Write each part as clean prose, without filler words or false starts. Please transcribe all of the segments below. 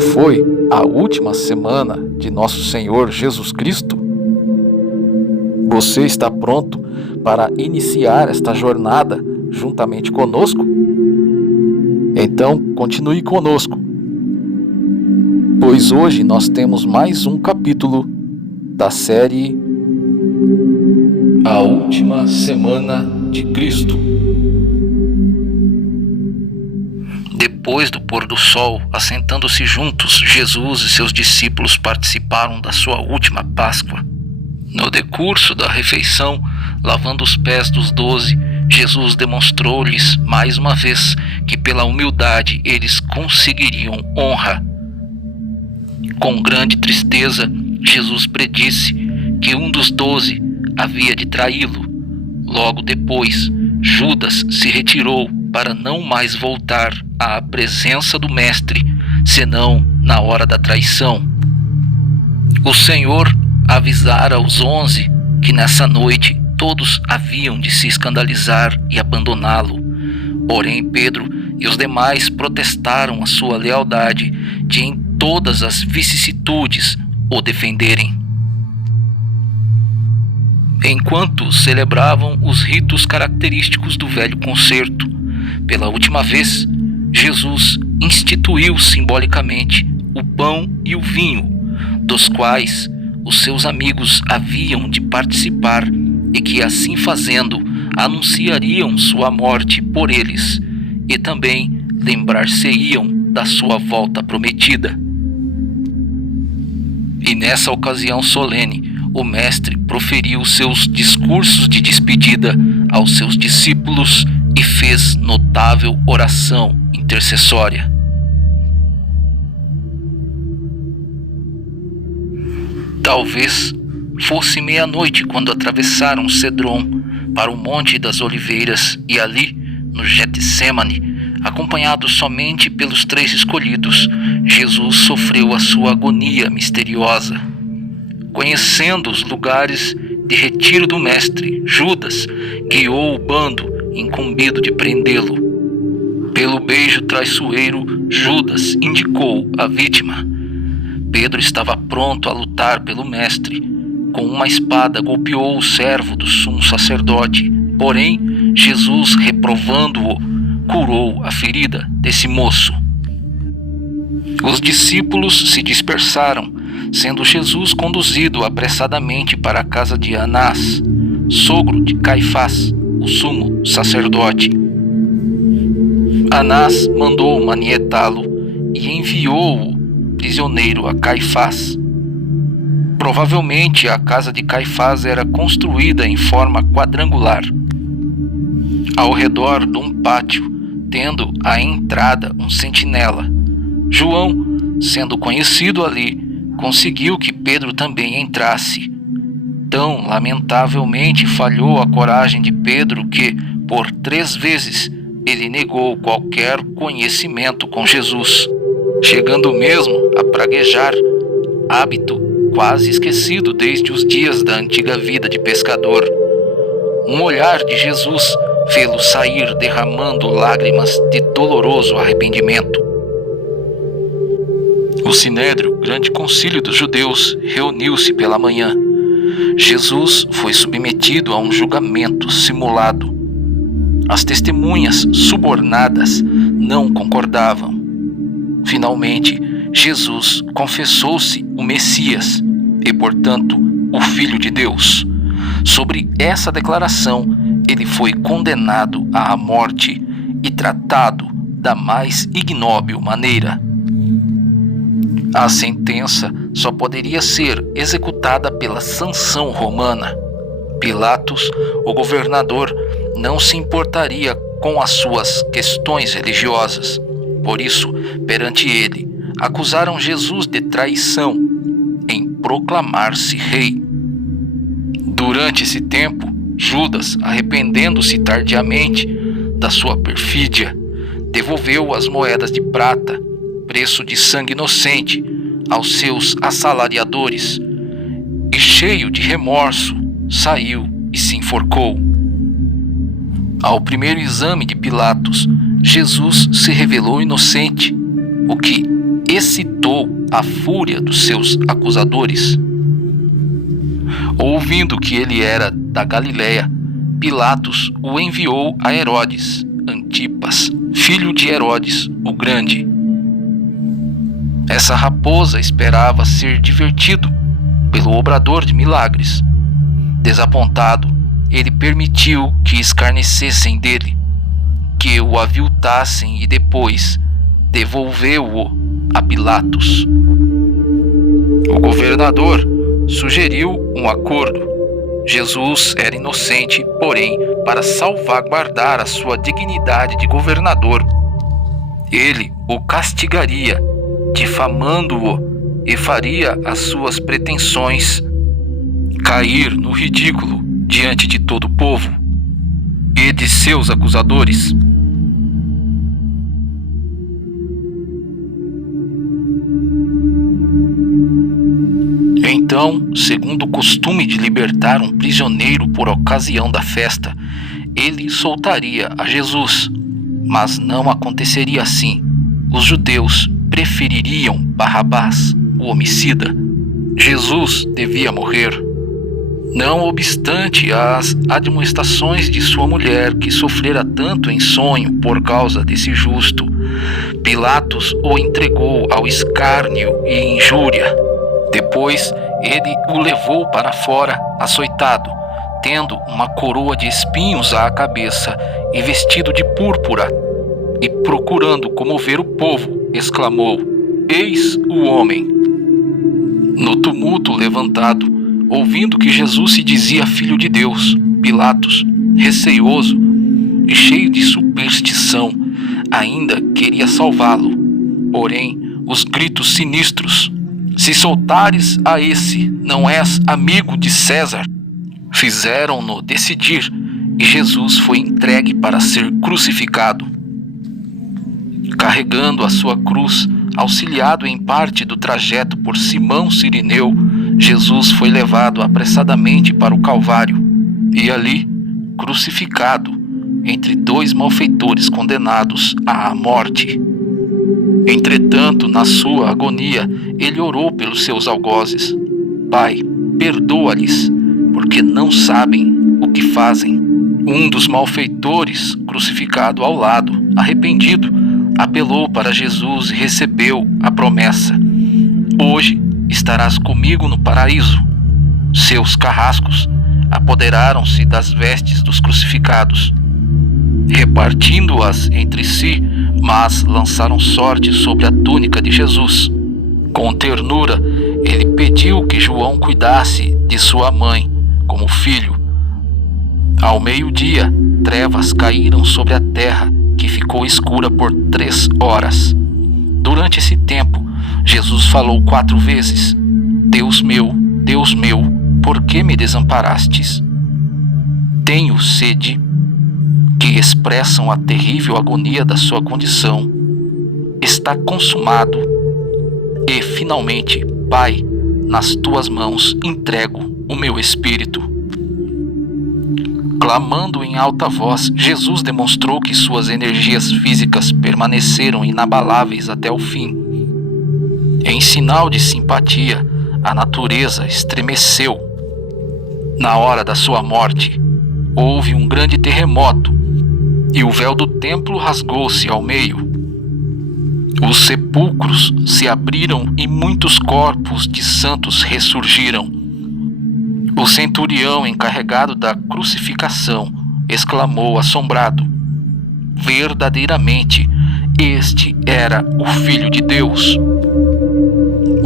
Como foi a última semana de nosso Senhor Jesus Cristo? Você está pronto para iniciar esta jornada juntamente conosco? Então, continue conosco, pois hoje nós temos mais um capítulo da série A Última Semana de Cristo. Depois do pôr do sol, assentando-se juntos, Jesus e seus discípulos participaram da sua última Páscoa. No decurso da refeição, lavando os pés dos 12, Jesus demonstrou-lhes mais uma vez que pela humildade eles conseguiriam honra. Com grande tristeza, Jesus predisse que um dos 12 havia de traí-lo. Logo depois, Judas se retirou para não mais voltar à presença do Mestre, senão na hora da traição. O Senhor avisara aos 11 que nessa noite todos haviam de se escandalizar e abandoná-lo. Porém, Pedro e os demais protestaram a sua lealdade de em todas as vicissitudes o defenderem. Enquanto celebravam os ritos característicos do velho concerto, pela última vez, Jesus instituiu simbolicamente o pão e o vinho, dos quais os seus amigos haviam de participar e que, assim fazendo, anunciariam sua morte por eles e também lembrar-se-iam da sua volta prometida. E nessa ocasião solene, o Mestre proferiu seus discursos de despedida aos seus discípulos e fez notável oração intercessória. Talvez fosse meia-noite quando atravessaram Cedron para o Monte das Oliveiras e ali, no Getsêmani, acompanhado somente pelos 3 escolhidos, Jesus sofreu a sua agonia misteriosa. Conhecendo os lugares de retiro do Mestre, Judas guiou o bando incumbido de prendê-lo. Pelo beijo traiçoeiro, Judas indicou a vítima. Pedro estava pronto a lutar pelo Mestre. Com uma espada golpeou o servo do sumo sacerdote. Porém, Jesus, reprovando-o, curou a ferida desse moço. Os discípulos se dispersaram, sendo Jesus conduzido apressadamente para a casa de Anás, sogro de Caifás, o sumo sacerdote. Anás mandou manietá-lo e enviou-o prisioneiro a Caifás. Provavelmente a casa de Caifás era construída em forma quadrangular, ao redor de um pátio, tendo à entrada um sentinela. João, sendo conhecido ali, conseguiu que Pedro também entrasse. Tão lamentavelmente falhou a coragem de Pedro que, por 3 vezes, ele negou qualquer conhecimento com Jesus, chegando mesmo a praguejar, hábito quase esquecido desde os dias da antiga vida de pescador. Um olhar de Jesus fê-lo sair derramando lágrimas de doloroso arrependimento. O Sinédrio, grande concílio dos judeus, reuniu-se pela manhã. Jesus foi submetido a um julgamento simulado. As testemunhas subornadas não concordavam. Finalmente, Jesus confessou-se o Messias e, portanto, o Filho de Deus. Sobre essa declaração, ele foi condenado à morte e tratado da mais ignóbil maneira. A sentença só poderia ser executada pela sanção romana. Pilatos, o governador, não se importaria com as suas questões religiosas. Por isso, perante ele, acusaram Jesus de traição em proclamar-se rei. Durante esse tempo, Judas, arrependendo-se tardiamente da sua perfídia, devolveu as moedas de prata, preço de sangue inocente, aos seus assalariadores, e cheio de remorso, saiu e se enforcou. Ao primeiro exame de Pilatos, Jesus se revelou inocente, o que excitou a fúria dos seus acusadores. Ouvindo que ele era da Galiléia, Pilatos o enviou a Herodes Antipas, filho de Herodes o Grande. Essa raposa esperava ser divertido pelo obrador de milagres. Desapontado, ele permitiu que escarnecessem dele, que o aviltassem e depois devolveu-o a Pilatos. O governador sugeriu um acordo. Jesus era inocente, porém, para salvaguardar a sua dignidade de governador, ele o castigaria, difamando-o, e faria as suas pretensões cair no ridículo diante de todo o povo e de seus acusadores. Então, segundo o costume de libertar um prisioneiro por ocasião da festa, ele soltaria a Jesus. Mas não aconteceria assim. Os judeus prefeririam Barrabás, o homicida. Jesus devia morrer. Não obstante as admoestações de sua mulher, que sofrera tanto em sonho por causa desse justo, Pilatos o entregou ao escárnio e injúria. Depois ele o levou para fora, açoitado, tendo uma coroa de espinhos à cabeça e vestido de púrpura. E procurando comover o povo, exclamou: "Eis o homem!" No tumulto levantado, ouvindo que Jesus se dizia filho de Deus, Pilatos, receioso e cheio de superstição, ainda queria salvá-lo. Porém, os gritos sinistros: "Se soltares a esse, não és amigo de César", fizeram-no decidir, e Jesus foi entregue para ser crucificado. Carregando a sua cruz, auxiliado em parte do trajeto por Simão Cirineu, Jesus foi levado apressadamente para o Calvário, e ali, crucificado, entre dois malfeitores condenados à morte. Entretanto, na sua agonia, ele orou pelos seus algozes: "Pai, perdoa-lhes, porque não sabem o que fazem." Um dos malfeitores, crucificado ao lado, arrependido, apelou para Jesus e recebeu a promessa: "Hoje estarás comigo no paraíso." Seus carrascos apoderaram-se das vestes dos crucificados, repartindo-as entre si, mas lançaram sorte sobre a túnica de Jesus. Com ternura, ele pediu que João cuidasse de sua mãe como filho. Ao meio-dia, trevas caíram sobre a terra, que ficou escura por 3 horas. Durante esse tempo, Jesus falou 4 vezes: Deus meu, por que me desamparastes?" Tenho sede, que expressam a terrível agonia da sua condição. Está consumado. E, finalmente, Pai, nas tuas mãos entrego o meu espírito. Clamando em alta voz, Jesus demonstrou que suas energias físicas permaneceram inabaláveis até o fim. Em sinal de simpatia, a natureza estremeceu. Na hora da sua morte, houve um grande terremoto, e o véu do templo rasgou-se ao meio. Os sepulcros se abriram e muitos corpos de santos ressurgiram. O centurião encarregado da crucificação exclamou assombrado: "Verdadeiramente, este era o Filho de Deus."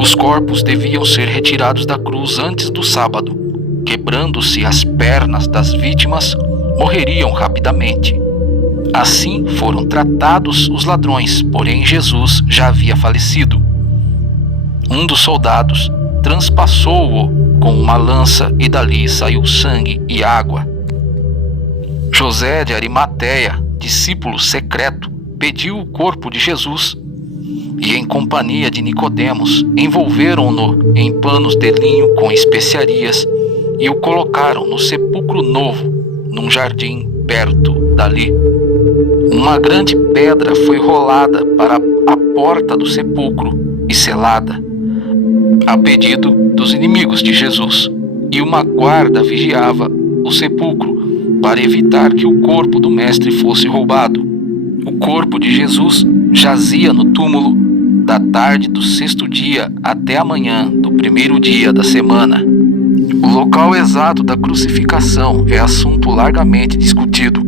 Os corpos deviam ser retirados da cruz antes do sábado. Quebrando-se as pernas das vítimas, morreriam rapidamente. Assim foram tratados os ladrões, porém Jesus já havia falecido. Um dos soldados transpassou-o com uma lança e dali saiu sangue e água. José de Arimateia, discípulo secreto, pediu o corpo de Jesus e, em companhia de Nicodemos, envolveram-no em panos de linho com especiarias e o colocaram no sepulcro novo, num jardim perto dali. Uma grande pedra foi rolada para a porta do sepulcro, e selada, a pedido dos inimigos de Jesus, e uma guarda vigiava o sepulcro para evitar que o corpo do mestre fosse roubado. O corpo de Jesus jazia no túmulo da tarde do 6º dia até a manhã do 1º dia da semana. O local exato da crucificação é assunto largamente discutido.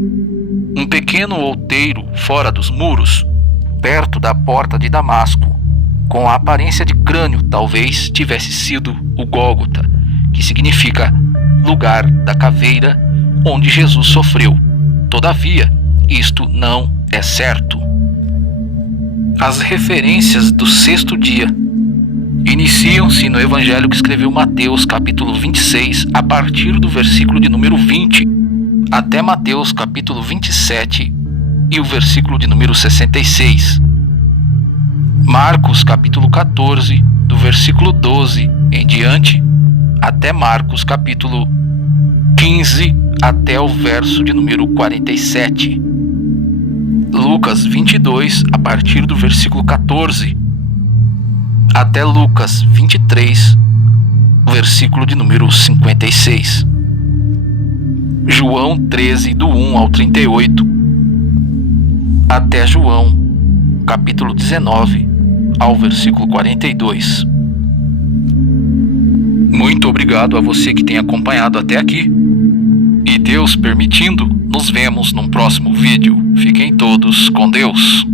Um pequeno outeiro fora dos muros, perto da porta de Damasco, com a aparência de crânio, talvez tivesse sido o Gólgota, que significa lugar da caveira onde Jesus sofreu. Todavia, isto não é certo. As referências do 6º dia iniciam-se no evangelho que escreveu Mateus, capítulo 26, a partir do versículo de número 20, até Mateus, capítulo 27, e o versículo de número 66. Marcos, capítulo 14, do versículo 12 em diante, até Marcos, capítulo 15, até o verso de número 47. Lucas 22, a partir do versículo 14, até Lucas 23, versículo de número 56. João 13, do 1 ao 38, até João, capítulo 19, ao versículo 42. Muito obrigado a você que tem acompanhado até aqui. E Deus permitindo, nos vemos num próximo vídeo. Fiquem todos com Deus.